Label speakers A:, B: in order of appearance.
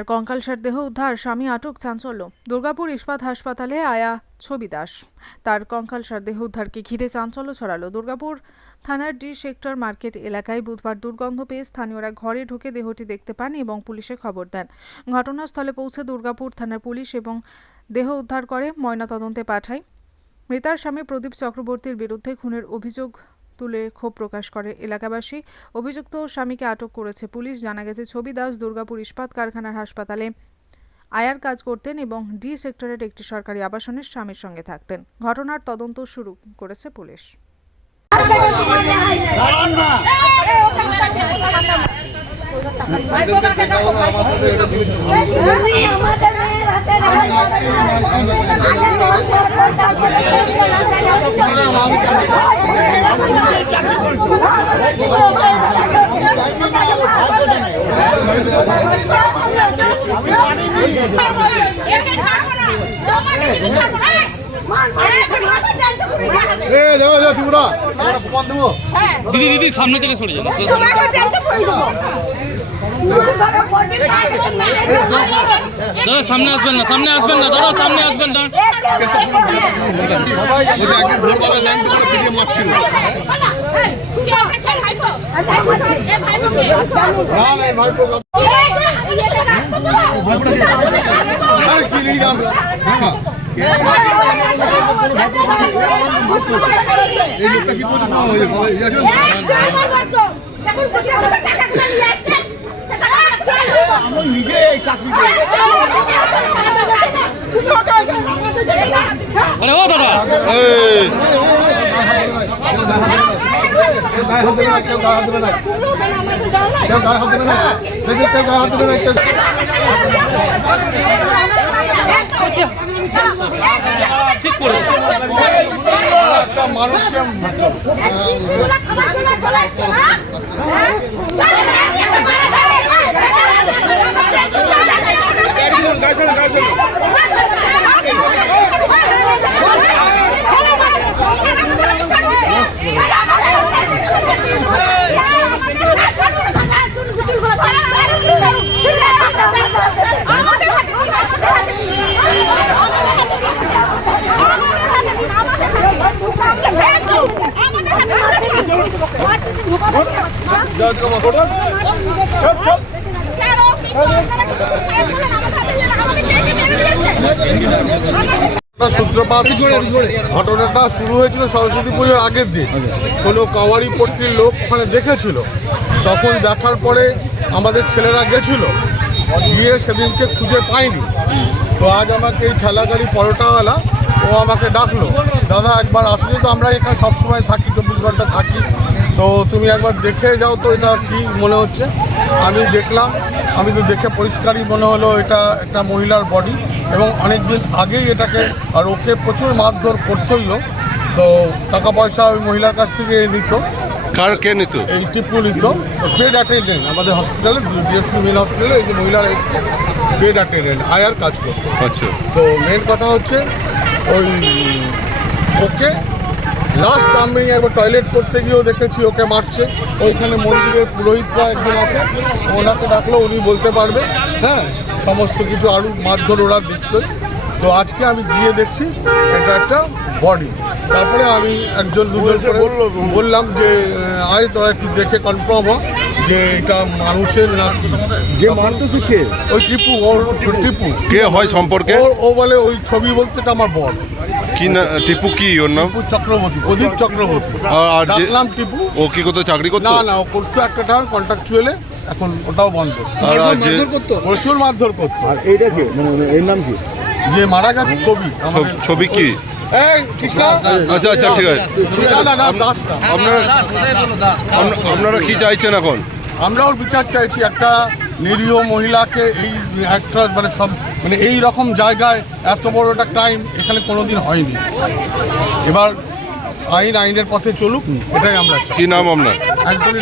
A: আয়ার কঙ্কালসার দেহ উদ্ধার স্বামী আটক চাঞ্চল্য। দুর্গাপুর ইস্পাত হাসপাতালে আয়া ছবি দাস তার কঙ্কালসার দেহ উদ্ধারকে ঘিরে চাঞ্চল্য ছড়ালো। দুর্গাপুর থানার ডি সেক্টর মার্কেট এলাকায় বুধবার দুর্গন্ধ পেয়ে স্থানীয়রা ঘরে ঢুকে দেহটি দেখতে পান এবং পুলিশে খবর দেন। ঘটনাস্থলে পৌঁছে দুর্গাপুর থানার পুলিশ এবং দেহ উদ্ধার করে ময়নাতদন্তে পাঠায়। মৃতার স্বামী প্রদীপ চক্রবর্তীর বিরুদ্ধে খুনের অভিযোগ তুলে ক্ষোভ প্রকাশ করে এলাকাবাসী। অভিযুক্ত স্বামীকে আটক করেছে পুলিশ। জানা গেছে, ছবি দাস দুর্গাপুর ইস্পাত কারখানার হাসপাতালে আয়ার কাজ করতেন এবং ডি সেক্টরের একটি সরকারি আবাসনের স্বামীর সঙ্গে থাকতেন। ঘটনার তদন্ত শুরু করেছে পুলিশ।
B: আমাদের
C: দিদি দিদি সামনে থেকে সরে
B: দেবো
C: দাদা সামনে আসবেন না সামনে আসবেন না দাদা সামনে আসবেন না
D: মারছিল আমি নিজে চাকরি করি
C: আরে ও দাদা
D: এই গায়ে হাত দেবে না কেউ গায়ে হাত দেবে না। কেউ গায়ে হাত দেবে না। দেখে কেউ গায়ে হাত দেবে না কেউ
C: ঠিক করে
D: একটা মানুষকে সূত্রপাত ঘটনাটা শুরু হয়েছিল সরস্বতী পুজোর আগের দিন। কোনো কাওয়ারি পট্টির লোক ওখানে দেখেছিল। তখন দেখার পরে আমাদের ছেলেরা গেছিল। গিয়ে সেদিনকে খুঁজে পাইনি তো আজ আমাকে এই ঠেলাগাড়ি পরোটাওয়ালা, ও আমাকে ডাকলো। দাদা একবার আসলে তো আমরা এখানে সবসময় থাকি চব্বিশ ঘণ্টা থাকি। তো তুমি একবার দেখে যাও তো এটা কি মনে হচ্ছে। আমি দেখলাম আমি তো দেখে পরিষ্কারই মনে হলো এটা একটা মহিলার বডি এবং অনেক দিন আগেই এটাকে আর ওকে প্রচুর মারধর করতেইও। তো টাকা পয়সা ওই মহিলার কাছ থেকে নিত।
E: কার কে নিত?
D: এই টিপু নিত। পেড অ্যাটেন্ডেন্ট আমাদের হসপিটালে ডিএসপি মেন হসপিটালে এই যে মহিলারা এসছে পেড অ্যাটেন্ডেন্ট আয়ার কাজ করতো।
E: আচ্ছা।
D: তো মেন কথা হচ্ছে ওই ওকে লাস্ট আমি একবার টয়লেট করতে গিয়েও দেখেছি ওকে মারছে। ওইখানে মন্দিরের পুরোহিতরা একজন আছে ওনাকে ডাকলো উনি বলতে পারবে। হ্যাঁ সমস্ত কিছু আরও মারধর ওরা দেখতই তো আজকে আমি গিয়ে দেখছি এটা একটা বডি তারপরে আমি একজন দুজন করে বললাম যে আয় তোরা একটু দেখে কনফার্ম হ যে এটা মানুষের না যে মারতেছে কে? ওই টিপু ওর টিপু।
E: কে হয় সম্পর্কে?
D: ও ও বলে ওই ছবি বলতে এটা আমার বর।
E: কি না টিপু কি ওর নাম?
D: চক্রবর্তী প্রদীপ চক্রবর্তী।
E: আর- যে
D: ডাকলাম টিপু।
E: ও কি করতো চাকরি করতো?
D: না না ও করতো একটা টাকা কন্ট্রাকচুয়ালে এখন ওটাও বন্ধ।
E: আর যে
D: প্রচুর মারধর করতো।
F: আর এইটা কি? মানে এর নাম কি?
D: যে মারা গেছে ছবি।
E: ছবি- কি?
D: এই
E: আচ্ছা আচ্ছা ঠিক আছে। আপনারা আপনারা কি চাইছেন এখন?
D: আমরাও বিচার চাইছি একটা নিরীহ মহিলাকে এই অ্যাক্ট্রাস মানে সব মানে এই রকম জায়গায় এত বড় একটা ক্রাইম এখানে কোনো দিন হয়নি। এবার আইন আইনের পথে চলুক এটাই আমরা
E: কি নাম আপনার?
D: একদমই